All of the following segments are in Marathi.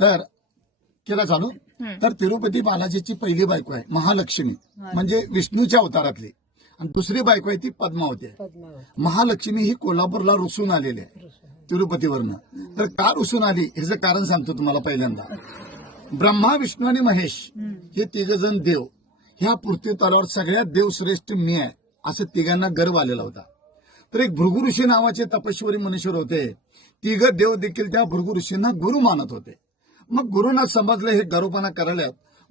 तर केला चालू तर तिरुपती बालाजीची पहिली बायको आहे महालक्ष्मी म्हणजे विष्णूच्या अवतारातली आणि दुसरी बायको आहे ती पद्मावती महालक्ष्मी ही कोल्हापूरला रुसून आलेली आहे तिरुपतीवरनं तर का रुसून आली ह्याचं कारण सांगतो तुम्हाला पहिल्यांदा ब्रह्मा विष्णू आणि महेश हे तिघजण देव ह्या पृथ्वी तलावर सगळ्यात श्रेष्ठ मी आहे असं तिघांना गर्व आलेला होता तर एक भृगु ऋषी नावाचे तपश्वरी मनुष्य होते तिघ देव देखील त्या भृगु ऋषींना गुरु मानत होते मग गुरुंना समजले हे गरोपणा करायला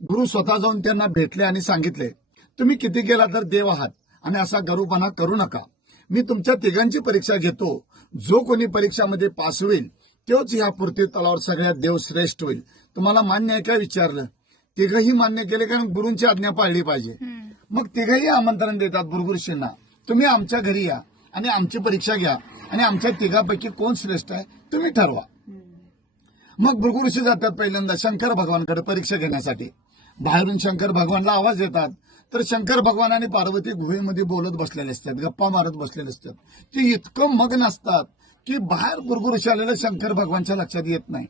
गुरु स्वतः जाऊन त्यांना भेटले आणि सांगितले तुम्ही किती गेला तर देव आहात आणि असा गरुपणा करू नका मी तुमच्या तिघांची परीक्षा घेतो जो कोणी परीक्षामध्ये पास होईल तोच या पृथ्वी तलावर सगळ्यात देव श्रेष्ठ होईल तुम्हाला मान्य आहे का विचारलं तिघही मान्य केले कारण गुरुंची आज्ञा पाळली पाहिजे मग तिघही आमंत्रण देतात भृगुऋषींना तुम्ही आमच्या घरी या आणि आमची परीक्षा घ्या आणि आमच्या तिघापैकी कोण श्रेष्ठ आहे तुम्ही ठरवा मग भृगुऋषी जातात पहिल्यांदा शंकर भगवानकडे परीक्षा घेण्यासाठी बाहेरून शंकर भगवानला आवाज येतात तर शंकर भगवान आणि पार्वती गुहेमध्ये बोलत बसलेले असतात गप्पा मारत बसलेले असतात ते इतकं मग्न असतात की बाहेर भृगुऋषी आलेलं शंकर भगवानच्या लक्षात येत नाही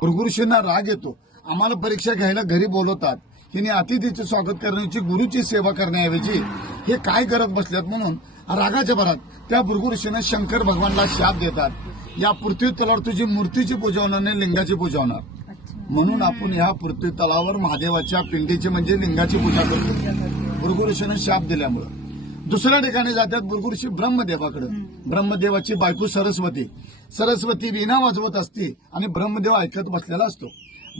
भृगुऋषींना राग येतो आम्हाला परीक्षा घ्यायला घरी बोलवतात हिने अतिथीचे स्वागत करण्याची गुरुची सेवा करण्याऐवजी हे काय करत बसल्यात म्हणून रागाच्या भरात त्या भृगु ऋषीनं शंकर भगवानला शाप देतात या पृथ्वी तलावर तुझी मूर्तीची पूजा होणार नाही लिंगाची पूजा होणार म्हणून आपण या पृथ्वी तलावर महादेवाच्या पिंडीची म्हणजे लिंगाची पूजा करतो भृगु ऋषीनं शाप दिल्यामुळं दुसऱ्या ठिकाणी जातात भृगु ऋषी ब्रह्मदेवाकडे ब्रह्मदेवाची बायको सरस्वती सरस्वती वीणा वाजवत असते आणि ब्रह्मदेव ऐकत बसलेला असतो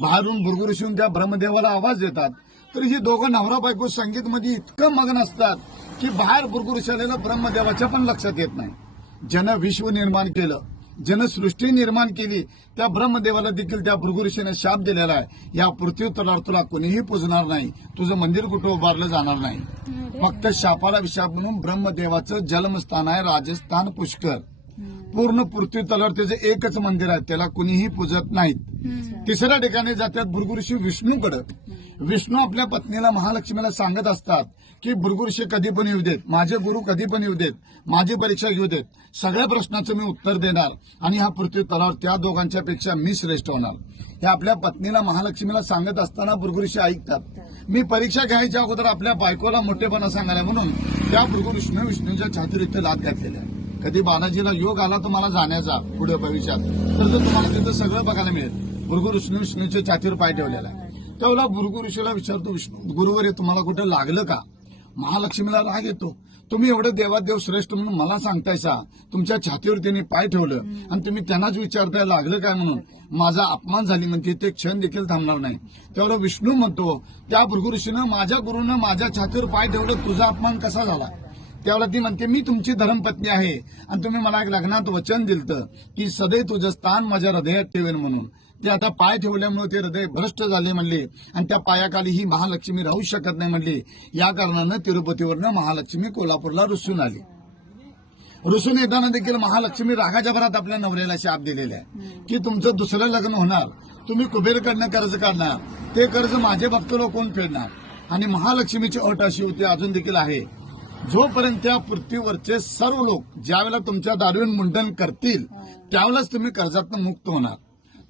बाहेरून भृगु ऋषीहून त्या ब्रह्मदेवाला आवाज देतात तर ही दोघं नवरा बायको संगीतमध्ये इतकं मग्न असतात की बाहेर भुरगुरुशालेनं ब्रह्मदेवाच्या पण लक्षात येत नाही ज्यानं विश्व निर्माण केलं ज्यानं सृष्टी निर्माण केली त्या ब्रह्मदेवाला देखील त्या ऋषीने शाप दिलेला आहे या पृथ्वी तलावर तुला कोणीही पुजणार नाही तुझं मंदिर कुठं उभारलं जाणार नाही फक्त शापाला विशाप म्हणून ब्रह्मदेवाचं जन्मस्थान आहे राजस्थान पुष्कर पूर्ण पृथ्वी तलावर त्याचं एकच मंदिर आहे त्याला कुणीही पूजत नाहीत तिसऱ्या ठिकाणी जातात भृगुऋषी विष्णूकडं विष्णू आपल्या पत्नीला महालक्ष्मीला सांगत असतात की भुरगुरशी कधी पण येऊ देत माझे गुरु कधी पण येऊ देत माझी परीक्षा घेऊ देत सगळ्या प्रश्नाचं मी उत्तर देणार आणि हा पृथ्वी तलावर त्या दोघांच्या पेक्षा मी श्रेष्ठ होणार हे आपल्या पत्नीला महालक्ष्मीला सांगत असताना भुरगुरशी ऐकतात मी परीक्षा घ्यायच्या अगोदर आपल्या बायकोला मोठेपणा सांगायला म्हणून त्या विष्णू विष्णूच्या छातीवर इथे लाद घातलेल्या कधी बालाजीला योग आला तुम्हाला जाण्याचा पुढे भविष्यात तर तुम्हाला तिथं सगळं बघायला मिळेल भुरगुर विष्णू विष्णूच्या छातीवर पाय ठेवलेला आहे त्यावेळेला ऋषीला विचारतो विष्णू गुरुवर तुम्हाला कुठं लागलं का महालक्ष्मीला राग येतो तुम्ही एवढं देवादेव श्रेष्ठ म्हणून मला सांगतायसा तुमच्या छातीवर त्यांनी पाय ठेवलं आणि तुम्ही त्यांनाच विचारताय लागलं काय म्हणून माझा अपमान झाली म्हणते ते क्षण देखील थांबणार नाही त्यावर विष्णू म्हणतो त्या ऋषीनं माझ्या गुरुनं माझ्या छातीवर पाय ठेवलं तुझा अपमान कसा झाला त्यावेळेला ती म्हणते मी तुमची धर्मपत्नी आहे आणि तुम्ही मला एक लग्नात वचन दिलं की सदैव तुझं स्थान माझ्या हृदयात ठेवेन म्हणून ते आता पाय ठेवल्यामुळे ते हृदय भ्रष्ट झाले म्हणले आणि त्या पायाखाली ही महालक्ष्मी राहू शकत नाही म्हणले या कारणानं तिरुपतीवरनं महालक्ष्मी कोल्हापूरला रुसून आली रुसून येताना देखील महालक्ष्मी रागाच्या भरात आपल्या नवऱ्याला शाप दिलेला आहे की तुमचं दुसरं लग्न होणार तुम्ही कुबेरकडनं कर्ज काढणार ते कर्ज माझे भक्त लोक कोण फेडणार आणि महालक्ष्मीची अट अशी होती अजून देखील आहे जोपर्यंत त्या पृथ्वीवरचे सर्व लोक ज्यावेळेला तुमच्या दारुण मुंडन करतील त्यावेळेलाच तुम्ही कर्जातून मुक्त होणार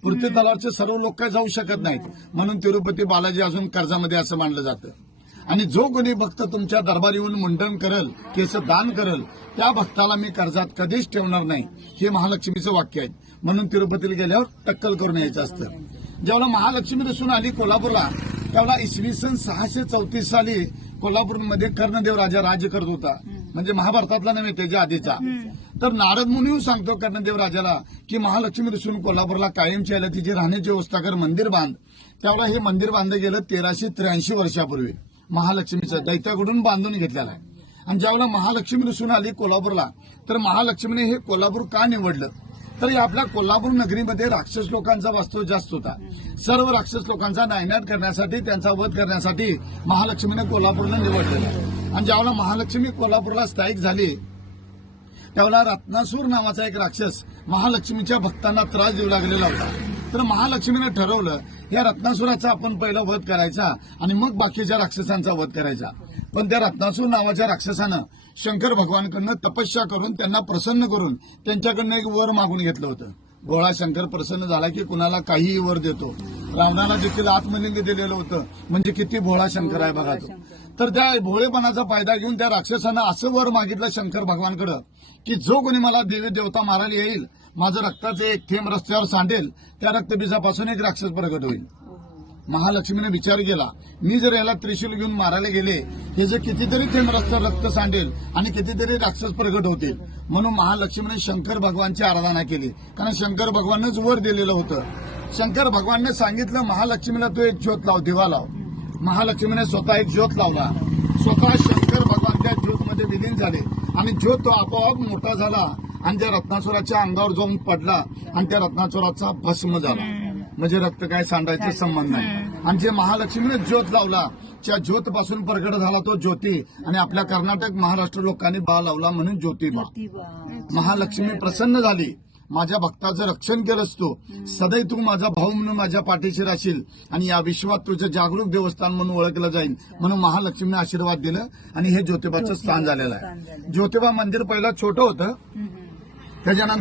पृथ्वी सर्व लोक काय जाऊ शकत नाहीत म्हणून तिरुपती बालाजी अजून कर्जामध्ये असं मानलं जातं आणि जो कोणी भक्त तुमच्या दरबार येऊन मुंडन करल केस दान करल त्या भक्ताला मी कर्जात कधीच ठेवणार नाही हे महालक्ष्मीचं वाक्य आहे म्हणून तिरुपतीला गेल्यावर टक्कल करून यायचं असतं ज्यावेळेला महालक्ष्मी दिसून आली कोल्हापूरला त्यावेळेला इसवी सन सहाशे चौतीस साली कोल्हापूरमध्ये कर्णदेव राजा राज्य करत होता म्हणजे महाभारतातला नव्हे त्याच्या आधीचा तर नारद मुनी सांगतो कर्णदेव राजाला की महालक्ष्मी दिसून कोल्हापूरला कायमची आलं तिची राहण्याची व्यवस्था कर मंदिर बांध त्यावेळेला हे मंदिर बांधलं गेलं तेराशे त्र्याऐंशी वर्षापूर्वी महालक्ष्मीचं दैत्याकडून बांधून घेतलेलं आहे आणि ज्यावेळेला महालक्ष्मी दिसून आली कोल्हापूरला तर महालक्ष्मीने हे कोल्हापूर का निवडलं तर आपल्या कोल्हापूर नगरीमध्ये राक्षस लोकांचा वास्तव जास्त होता सर्व राक्षस लोकांचा नायनाट करण्यासाठी त्यांचा वध करण्यासाठी महालक्ष्मीने कोल्हापूरला निवडलेला आणि ज्यावेळेला महालक्ष्मी कोल्हापूरला स्थायिक झाली त्यावेळेला रत्नासूर नावाचा एक राक्षस महालक्ष्मीच्या भक्तांना त्रास देऊ लागलेला होता तर महालक्ष्मीनं ठरवलं या रत्नासुराचा आपण पहिला वध करायचा आणि मग बाकीच्या राक्षसांचा वध करायचा पण त्या रत्नासूर नावाच्या राक्षसानं शंकर भगवानकडनं तपस्या करून त्यांना प्रसन्न करून त्यांच्याकडनं एक वर मागून घेतलं होतं गोळा शंकर प्रसन्न झाला की कुणाला काहीही वर देतो रावणाला देखील आत्मलिंग दिलेलं होतं म्हणजे किती भोळा शंकर आहे बघा तो तर त्या भोळेपणाचा फायदा घेऊन त्या राक्षसानं असं वर मागितलं शंकर भगवानकडं की जो कोणी मला देवी देवता मारायला येईल माझं रक्ताचे एक थेंब रस्त्यावर सांडेल त्या रक्तबीजापासून एक राक्षस प्रगट होईल महालक्ष्मीने विचार केला मी जर याला त्रिशूल घेऊन मारायला गेले हे जे कितीतरी थेंब रस्त्यावर रक्त सांडेल आणि कितीतरी राक्षस प्रगट होतील म्हणून महालक्ष्मीने शंकर भगवानची आराधना केली कारण शंकर भगवानच वर दिलेलं होतं शंकर भगवानने सांगितलं महालक्ष्मीला तू एक ज्योत लाव दिवा लाव महालक्ष्मीने स्वतः एक ज्योत लावला स्वतः शंकर भगवान त्या ज्योतमध्ये विलीन झाले आणि ज्योत तो आपोआप मोठा झाला आणि त्या रत्नाचोराच्या अंगावर जाऊन पडला आणि त्या रत्नाचोराचा भस्म झाला म्हणजे रक्त काय सांडायचं संबंध नाही आणि जे महालक्ष्मीने ज्योत लावला त्या ज्योत पासून प्रगट झाला तो ज्योती आणि आपल्या कर्नाटक महाराष्ट्र लोकांनी बा लावला म्हणून ज्योतिबा महालक्ष्मी प्रसन्न झाली माझ्या भक्ताचं रक्षण केलंस तू सदैव तू माझा भाऊ म्हणून माझ्या पाठीशी राशील आणि या विश्वात तुझं जागरूक देवस्थान म्हणून ओळखलं जाईल म्हणून महालक्ष्मीने आशीर्वाद दिलं आणि हे ज्योतिबाचं स्थान झालेलं आहे ज्योतिबा मंदिर पहिला छोटं होतं त्याच्यानंतर